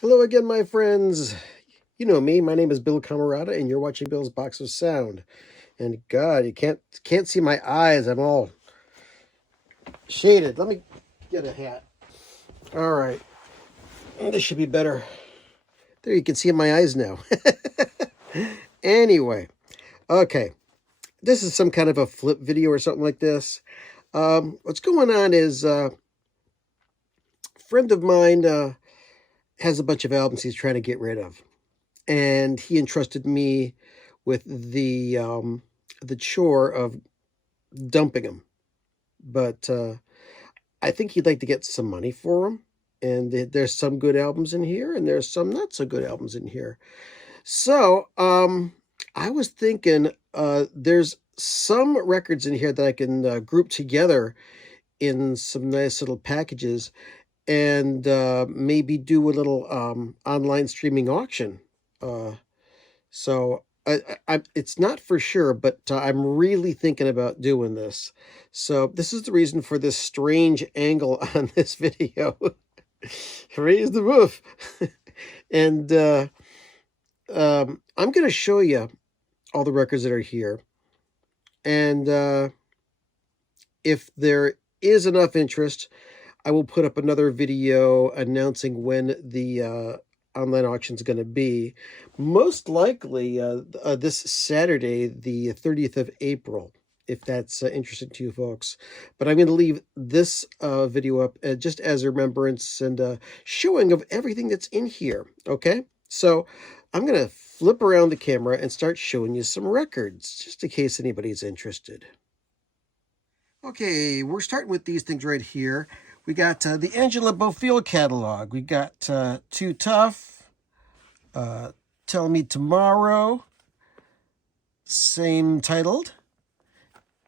Hello again, my friends. You know me. My name is Bill Camarada, and you're watching Bill's Box of Sound. And God, you can't see my eyes. I'm all shaded. Let me get a hat. All right, this should be better. There, you can see my eyes now. Anyway, okay, this is some kind of a flip video or something like this. What's going on is a friend of mine has a bunch of albums he's trying to get rid of, and he entrusted me with the chore of dumping them. But I think he'd like to get some money for them. And there's some good albums in here, and there's some not so good albums in here. So I was thinking there's some records in here that I can group together in some nice little packages and maybe do a little online streaming auction. Uh, so it's not for sure, but I'm really thinking about doing this. So this is the reason for this strange angle on this video. Raise the roof. And I'm going to show you all the records that are here. And if there is enough interest, I will put up another video announcing when the online auction is going to be. Most likely this Saturday, the 30th of April, if that's interesting to you folks. But I'm going to leave this video up just as a remembrance and showing of everything that's in here. Okay, so I'm going to flip around the camera and start showing you some records, just in case anybody's interested. Okay, we're starting with these things right here. We got the Angela Bofield catalog. We got Too Tough, Tell Me Tomorrow, same titled,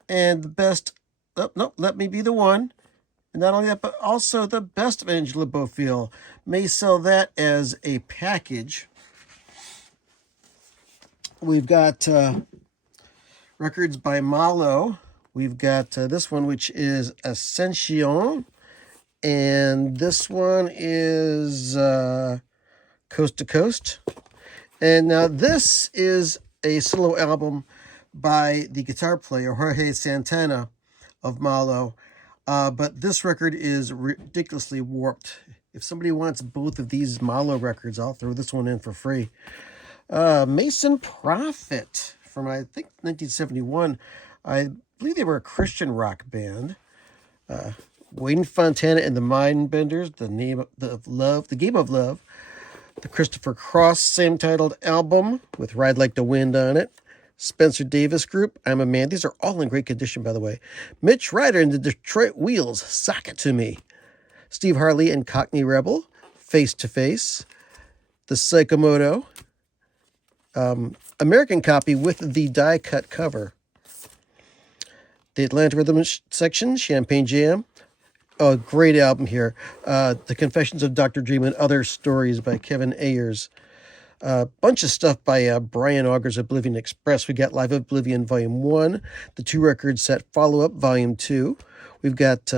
and the best, oh, no, Let Me Be the One. And not only that, but also the best of Angela Bofield. May sell that as a package. We've got records by Malo. We've got this one, which is Ascension. And this one is Coast to Coast. And now this is a solo album by the guitar player Jorge Santana of Malo. But this record is ridiculously warped. If somebody wants both of these Malo records, I'll throw this one in for free. Mason Prophet from, I think, 1971. I believe they were a Christian rock band. Wayne Fontana and the Mindbenders, The Name of Love, The Game of Love, the Christopher Cross same titled album with Ride Like the Wind on it. Spencer Davis Group, I'm a Man. These are all in great condition, by the way. Mitch Ryder and the Detroit Wheels, Sock It to Me. Steve Harley and Cockney Rebel, Face to Face. The Psychomoto, American copy with the die cut cover. The Atlanta Rhythm Section, Champagne Jam. Oh, great album here. The Confessions of Dr. Dream and Other Stories by Kevin Ayers. Bunch of stuff by Brian Augers, Oblivion Express. We got Live Oblivion Volume 1, the 2-record set follow-up, Volume 2. We've got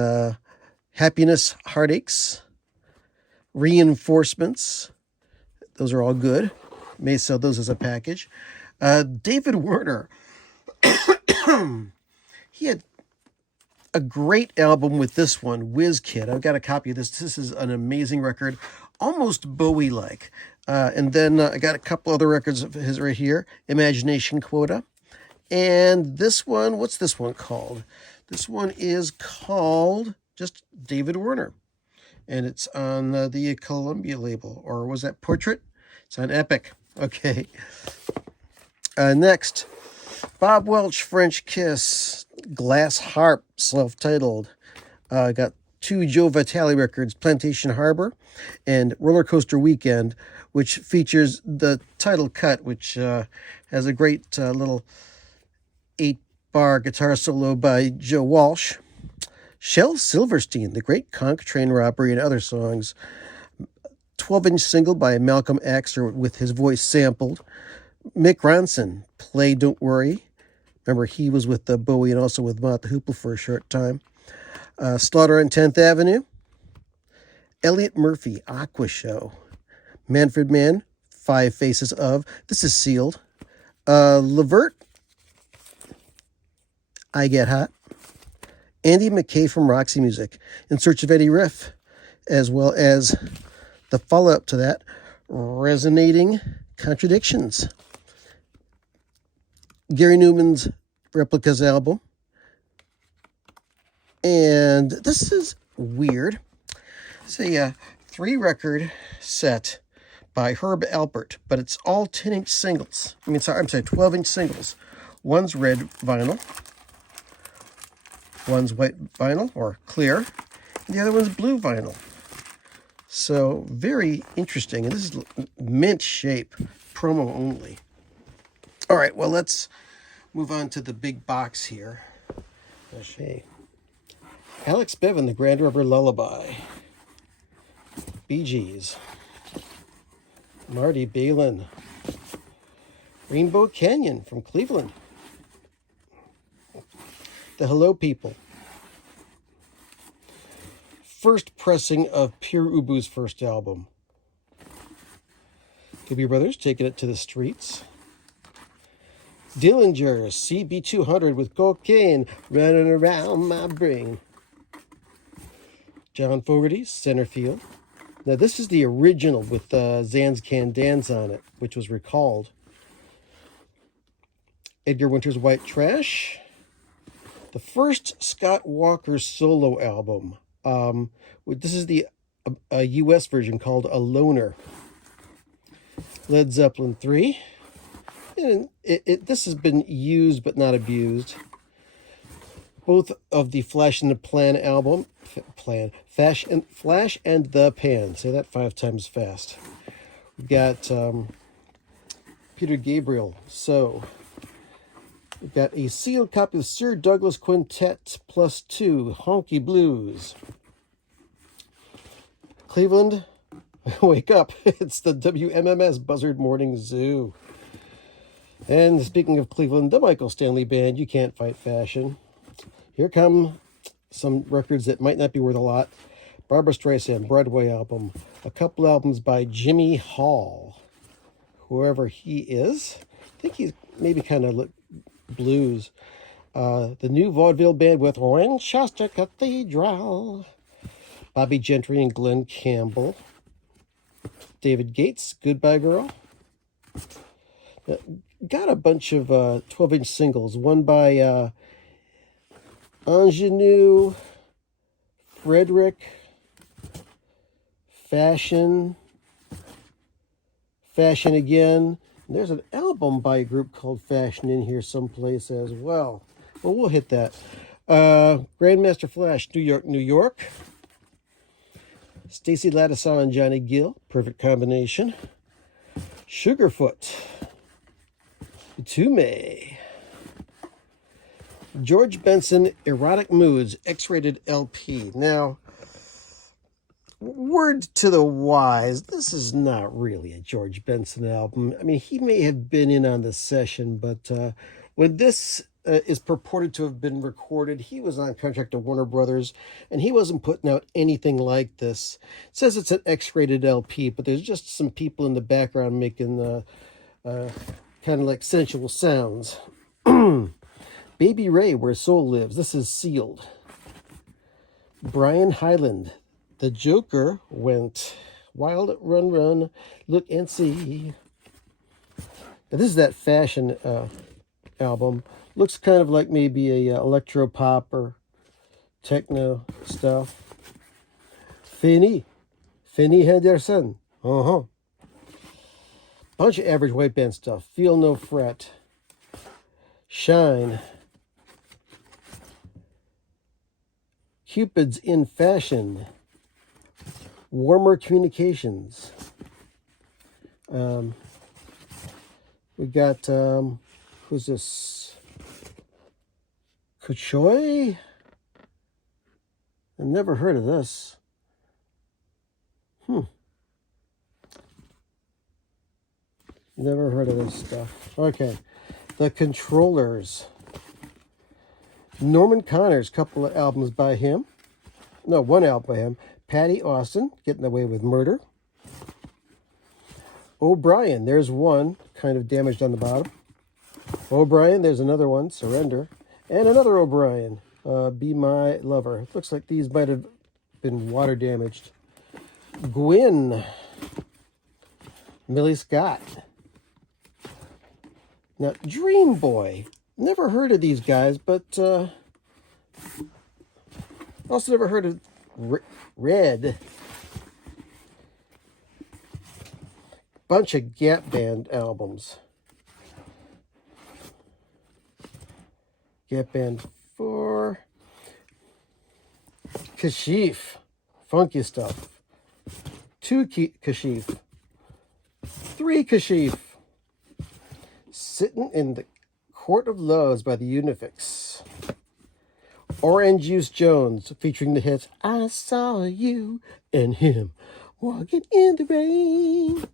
Happiness, Heartaches, Reinforcements. Those are all good. May sell those as a package. David Werner. He had a great album with this one, Whiz Kid. I've got a copy of this. This is an amazing record, almost Bowie-like. And then I got a couple other records of his right here, Imagination Quota. And this one, what's this one called? This one is called just David Werner. And it's on the Columbia label. Or was that Portrait? It's on Epic. Okay. Next, Bob Welch, French Kiss, Glass Harp, self-titled. Got 2 Joe Vitale records, Plantation Harbor and Roller Coaster Weekend, which features the title cut, which has a great little 8-bar guitar solo by Joe Walsh. Shel Silverstein, The Great Conch Train Robbery and Other Songs. 12-inch single by Malcolm X, or with his voice sampled. Mick Ronson, Play Don't Worry. Remember, he was with Bowie and also with Mott the Hoople for a short time. Slaughter on 10th Avenue. Elliot Murphy, Aqua Show. Manfred Mann, Five Faces of. This is sealed. Levert, I Get Hot. Andy McKay from Roxy Music, In Search of Eddie Riff, as well as the follow-up to that, Resonating Contradictions. Gary Newman's Replicas album. And this is weird. It's a 3-record set by Herb Alpert, but it's all 10-inch singles. I'm sorry, 12-inch singles. One's red vinyl, one's white vinyl, or clear, and the other one's blue vinyl. So, very interesting. And this is mint shape, promo only. All right, well, let's move on to the big box here. Okay. Alex Bevan, The Grand River Lullaby. Bee Gees. Marty Balin. Rainbow Canyon from Cleveland. The Hello People. First pressing of Pure Ubu's first album. Doobie Brothers, Taking It to the Streets. Dillinger, CB200 with cocaine running around my brain. John Fogerty, Centerfield. Now this is the original with Zan's Can Dance on it, which was recalled. Edgar Winter's White Trash. The first Scott Walker solo album. This is the U.S. version called A Loner. Led Zeppelin 3. And this has been used but not abused. Both of the Flash and the Plan album. Flash and the Pan. Say that 5 times fast. We've got Peter Gabriel. So, we've got a sealed copy of Sir Douglas Quintet +2, Honky Blues. Cleveland, wake up. It's the WMMS Buzzard Morning Zoo. And speaking of Cleveland, the Michael Stanley Band, You Can't Fight Fashion. Here come some records that might not be worth a lot. Barbra Streisand, Broadway album. A couple albums by Jimmy Hall. Whoever he is. I think he's maybe kind of blues. The New Vaudeville Band with Winchester Cathedral. Bobby Gentry and Glenn Campbell. David Gates, Goodbye Girl. Got a bunch of 12-inch singles. One by Ingenue, Frederick, Fashion Again. And there's an album by a group called Fashion in here someplace as well. Well, we'll hit that. Grandmaster Flash, New York, New York. Stacey Lattisaw and Johnny Gill, perfect combination. Sugarfoot. Tume. George Benson, Erotic Moods, X-rated LP. Now, word to the wise, this is not really a George Benson album. I mean, he may have been in on the session, but when this is purported to have been recorded, he was on contract to Warner Brothers, and he wasn't putting out anything like this. It says it's an X-rated LP, but there's just some people in the background making kind of like sensual sounds. Baby Ray, Where Soul Lives. This is sealed. Brian Hyland, The Joker Went. Wild Run Run, Look and See. Now, this is that Fashion album. Looks kind of like maybe a electro pop or techno stuff. Finney Henderson. Bunch of average white band stuff. Feel No Fret. Shine. Cupid's in Fashion. Warmer Communications. We got, who's this? Kuchoi? I've never heard of this. Never heard of this stuff. Okay. The Controllers. Norman Connors, couple of albums by him. No, one album by him. Patty Austin, Getting Away with Murder. O'Brien, there's one, kind of damaged on the bottom. O'Brien, there's another one, Surrender. And another O'Brien, Be My Lover. It looks like these might have been water damaged. Gwyn, Millie Scott. Now, Dream Boy. Never heard of these guys, but also never heard of Red. Bunch of Gap Band albums. Gap Band 4. Kashif. Funky stuff. 2 Kashif. 3 Kashif. Sitting in the Court of Loves by the Unifix. Orange Juice Jones featuring the hits I Saw You and Him Walking in the Rain.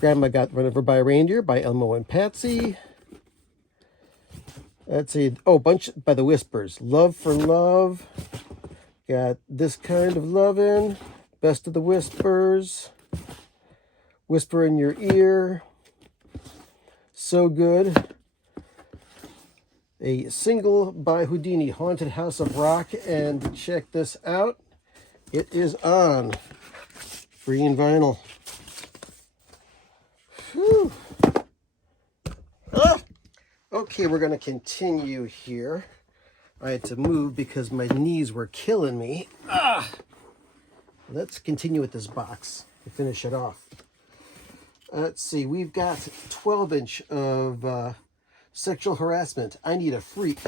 Grandma Got Run Over by a Reindeer by Elmo and Patsy. Let's see. Oh, bunch by the Whispers. Love for Love. Got This Kind of Lovin'. Best of the Whispers. Whisper in Your Ear. So Good. A single by Houdini, Haunted House of Rock. And check this out. It is on green vinyl. Whew. Ah! Okay, we're going to continue here. I had to move because my knees were killing me. Ah! Let's continue with this box to finish it off. Let's see, we've got 12-inch of Sexual Harassment, I Need a Freak.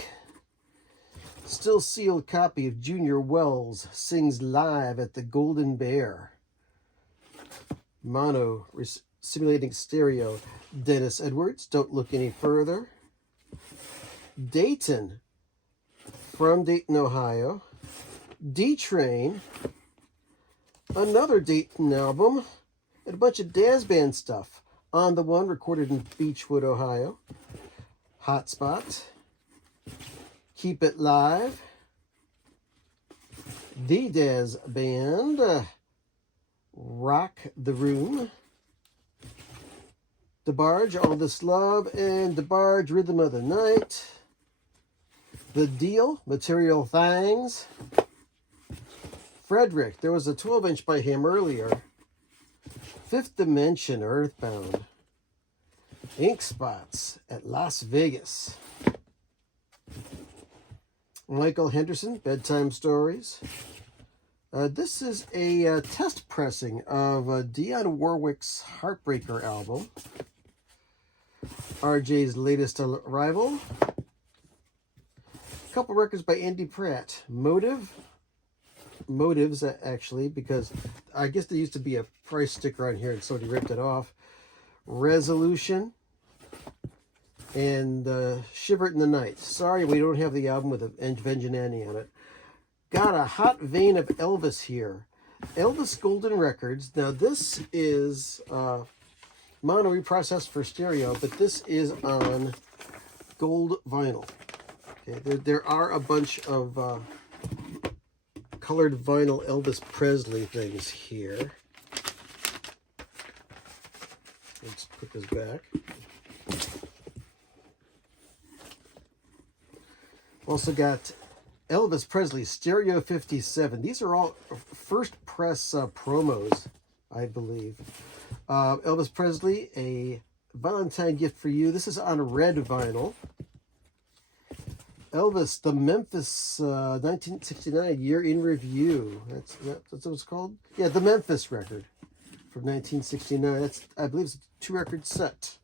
Still sealed copy of Junior Wells Sings Live at the Golden Bear. Mono Simulating Stereo, Dennis Edwards, Don't Look Any Further. Dayton, from Dayton, Ohio. D-Train, another Dayton album, and a bunch of Daz Band stuff. On the One, recorded in Beechwood, Ohio. Hotspot, Keep It Live, The Daz Band, Rock the Room, DeBarge, All This Love, and DeBarge, Rhythm of the Night. The Deal, Material Things. Frederick, there was a 12-inch by him earlier. Fifth Dimension, Earthbound. Ink Spots at Las Vegas. Michael Henderson, Bedtime Stories. This is a test pressing of Dionne Warwick's Heartbreaker album. RJ's latest arrival. A couple records by Andy Pratt. Motives, actually, because I guess there used to be a price sticker on here and somebody ripped it off. Resolution. And Shiver It in the Night. Sorry, we don't have the album with a Vengeance on it. Got a hot vein of Elvis here. Elvis Golden Records. Now, this is mono reprocessed for stereo, but this is on gold vinyl. Okay, there are a bunch of colored vinyl Elvis Presley things here. Let's put this back. Also got Elvis Presley Stereo 57. These are all first press promos, I believe. Elvis Presley, A Valentine Gift for You. This is on red vinyl. Elvis, the Memphis 1969 Year in Review. That's what it's called? Yeah, the Memphis record from 1969. That's, I believe, it's a 2-record set.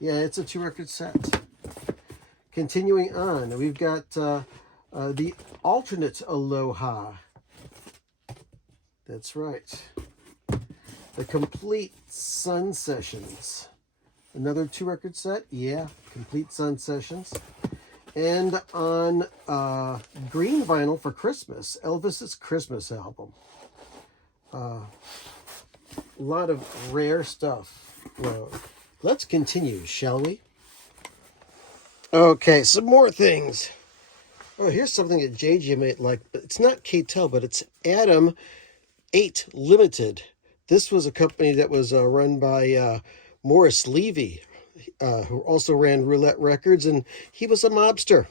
Yeah, it's a 2-record set. Continuing on, we've got the alternate Aloha. That's right. The Complete Sun Sessions. Another 2-record set. Yeah, Complete Sun Sessions. And on green vinyl for Christmas, Elvis's Christmas album. A lot of rare stuff. Well, let's continue, shall we? Okay, some more things. Oh, here's something that JJ might like. It's not K-Tel, but it's Adam 8 Limited. This was a company that was run by Morris Levy, who also ran Roulette Records, and he was a mobster.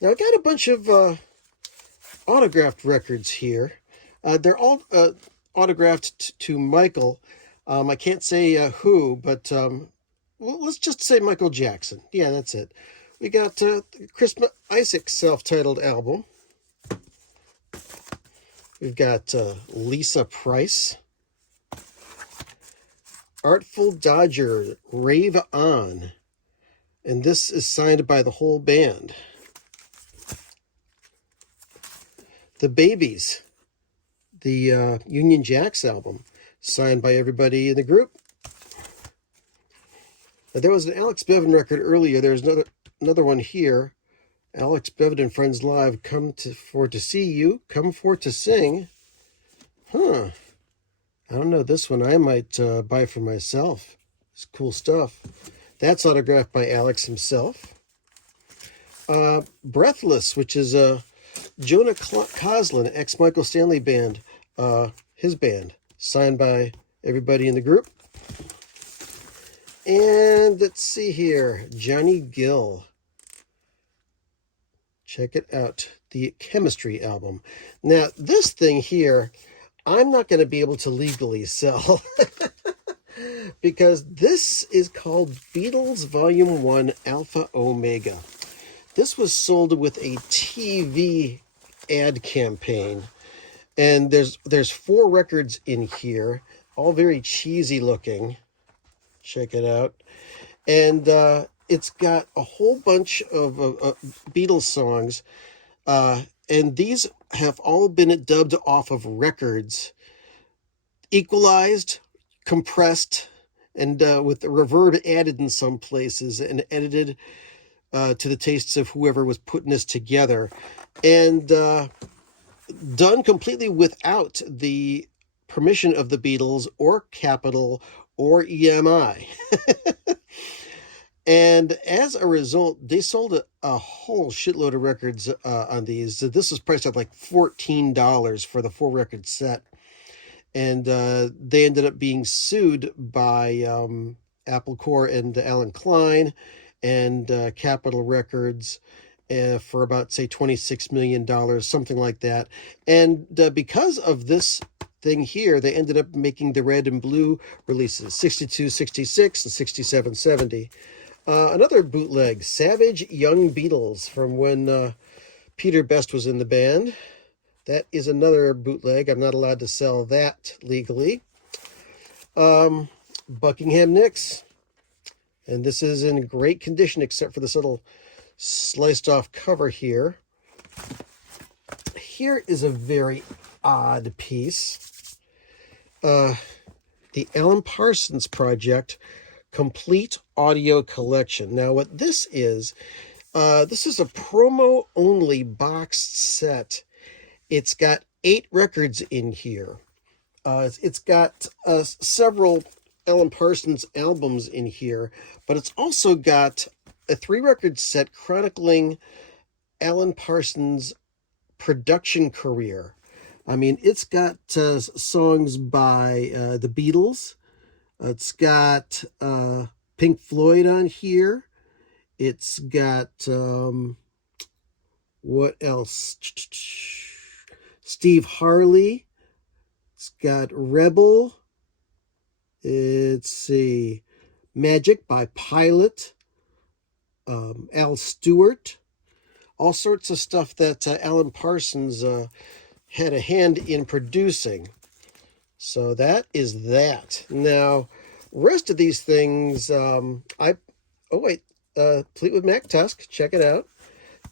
Now, I got a bunch of autographed records here. They're all autographed to Michael. I can't say who, but well, let's just say Michael Jackson. Yeah, that's it. We got Chris Isaac's self-titled album. We've got Lisa Price. Artful Dodger, Rave On. And this is signed by the whole band. The Babies, the Union Jacks album, signed by everybody in the group. Now, there was an Alex Bevan record earlier. There's another one here. Alex Bevan and Friends Live, for to see you, come for to sing. Huh. I don't know. This one I might buy for myself. It's cool stuff. That's autographed by Alex himself. Breathless, which is Jonah Coslin, ex-Michael Stanley band, his band, signed by everybody in the group. And let's see here, Johnny Gill. Check it out, the Chemistry album. Now, this thing here, I'm not going to be able to legally sell because this is called Beatles Volume 1 Alpha Omega. This was sold with a TV ad campaign, and there's 4 records in here, all very cheesy looking. Check it out. And it's got a whole bunch of Beatles songs, and these have all been dubbed off of records, equalized, compressed, and with the reverb added in some places and edited to the tastes of whoever was putting this together, and done completely without the permission of the Beatles or Capitol or EMI. And as a result, they sold a whole shitload of records on these. This was priced at like $14 for the 4-record set. And they ended up being sued by Apple Corps and Alan Klein and Capitol Records for about, say, $26 million, something like that. And because of this thing here, they ended up making the red and blue releases, 62, 66, and 67, 70. Another bootleg, Savage Young Beatles, from when Peter Best was in the band. That is another bootleg. I'm not allowed to sell that legally. Buckingham Nicks. And this is in great condition except for this little sliced off cover here. Here is a very odd piece. The Alan Parsons Project Complete Audio Collection. Now what this is a promo only boxed set. It's got 8 records in here. It's got several Alan Parsons albums in here, but it's also got a 3-record set chronicling Alan Parsons' production career. I mean, it's got songs by the Beatles. It's got Pink Floyd on here. It's got, what else? Steve Harley. It's got Rebel. Let's see. Magic by Pilot. Al Stewart. All sorts of stuff that Alan Parsons had a hand in producing. So that is that. Now, rest of these things, Fleetwood Mac Tusk, check it out.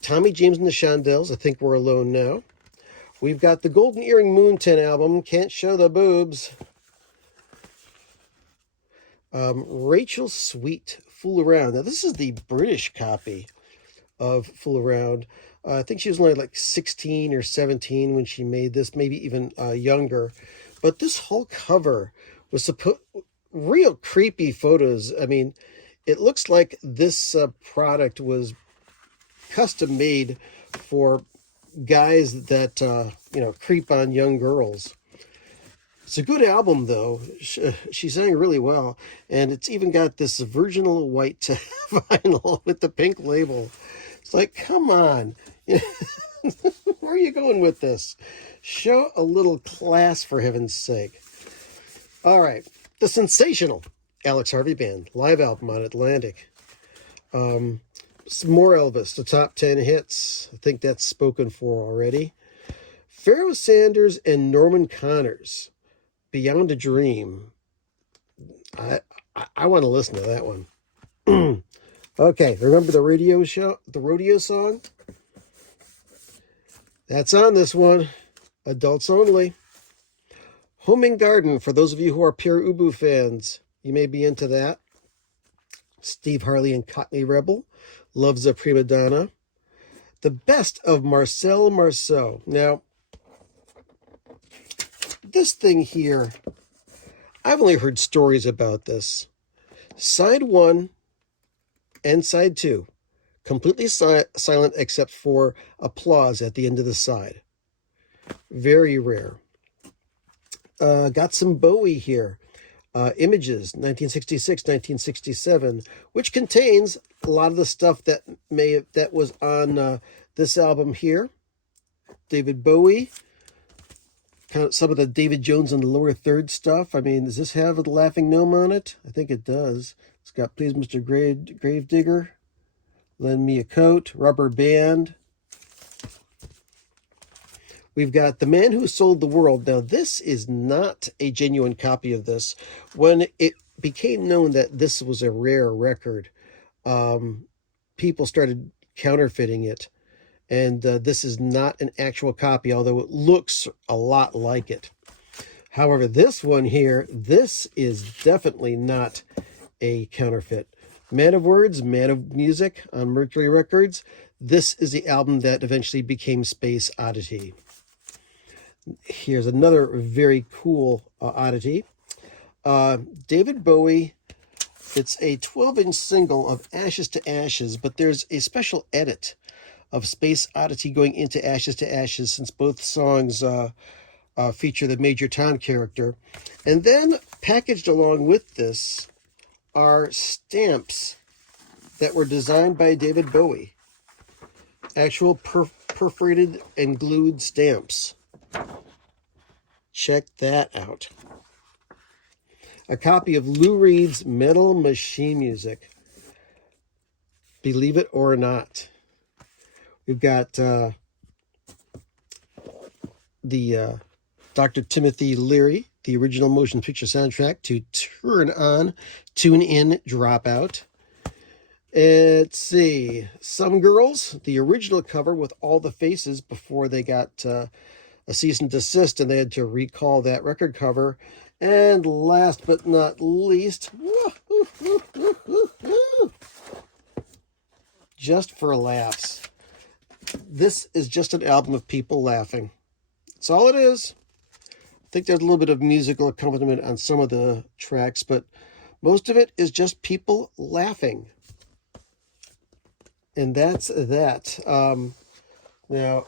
Tommy James and the Shondells, I Think We're Alone Now. We've got the Golden Earring Moon 10 album, Can't Show the Boobs. Rachel Sweet, Fool Around. Now, this is the British copy of Fool Around. I think she was only like 16 or 17 when she made this, maybe even younger. But this whole cover was real creepy photos. I mean, it looks like this product was custom made for guys that, creep on young girls. It's a good album, though. She sang really well. And it's even got this virginal white vinyl with the pink label. It's like, come on. Where are you going with this? Show a little class, for heaven's sake. All right. The sensational Alex Harvey Band live album on Atlantic. Some more Elvis, the top 10 hits. I think that's spoken for already. Pharoah Sanders and Norman Connors, Beyond a Dream. I want to listen to that one. Okay, remember the rodeo song? That's on this one. Adults only. Home and Garden, for those of you who are pure Ubu fans, you may be into that. Steve Harley and Cockney Rebel, Love's a Prima Donna. The Best of Marcel Marceau. Now, this thing here, I've only heard stories about this. Side 1 and side 2, completely silent except for applause at the end of the side. Very rare. Got some Bowie here. Images, 1966, 1967, which contains a lot of the stuff that was on this album here. David Bowie, kind of some of the David Jones and the Lower Third stuff. I mean, does this have the Laughing Gnome on it? I think it does. It's got Please Mr. Gravedigger, Lend Me a Coat, Rubber Band. We've got The Man Who Sold the World. Now, this is not a genuine copy of this. When it became known that this was a rare record, people started counterfeiting it. And this is not an actual copy, although it looks a lot like it. However, this one here, this is definitely not a counterfeit. Man of Words, Man of Music on Mercury Records. This is the album that eventually became Space Oddity. Here's another very cool oddity. David Bowie, it's a 12-inch single of Ashes to Ashes, but there's a special edit of Space Oddity going into Ashes to Ashes, since both songs feature the Major Tom character. And then packaged along with this are stamps that were designed by David Bowie. Actual perforated and glued stamps. Check that out. A copy of Lou Reed's Metal Machine Music. Believe it or not. We've got the Dr. Timothy Leary, the original motion picture soundtrack to Turn On, Tune In, Drop Out. Let's see. Some Girls, the original cover with all the faces before they got a cease and desist, and they had to recall that record cover. And last but not least, Just for Laughs. This is just an album of people laughing. That's all it is. I think there's a little bit of musical accompaniment on some of the tracks, but most of it is just people laughing. And that's that. Now,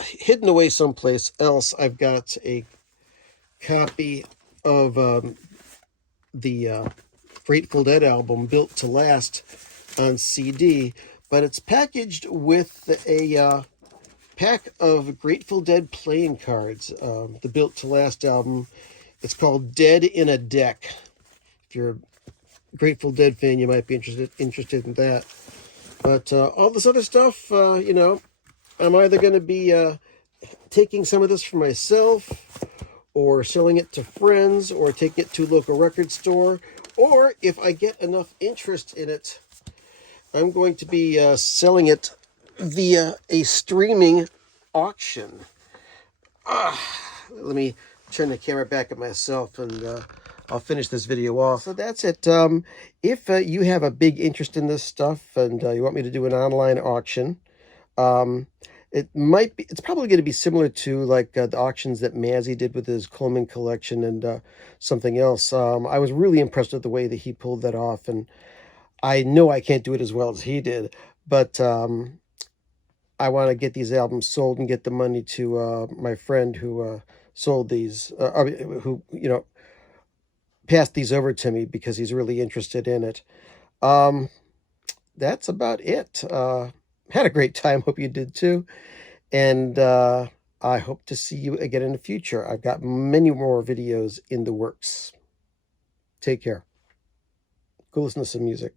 hidden away someplace else, I've got a copy of the Grateful Dead album, Built to Last, on CD, but it's packaged with a pack of Grateful Dead playing cards. The Built to Last album, it's called Dead in a Deck. If you're a Grateful Dead fan, you might be interested in that. But all this other stuff, you know, I'm either going to be taking some of this for myself, or selling it to friends, or taking it to a local record store, or if I get enough interest in it, I'm going to be selling it via a streaming auction. Let me turn the camera back at myself, and I'll finish this video off. So that's it. If you have a big interest in this stuff and you want me to do an online auction, it's probably going to be similar to like the auctions that Mazzy did with his Coleman collection and something else. I was really impressed with the way that he pulled that off, and I know I can't do it as well as he did, but I want to get these albums sold and get the money to my friend who sold these, who, passed these over to me because he's really interested in it. Um, that's about it. Had a great time. Hope you did too. And I hope to see you again in the future. I've got many more videos in the works. Take care. Go listen to some music.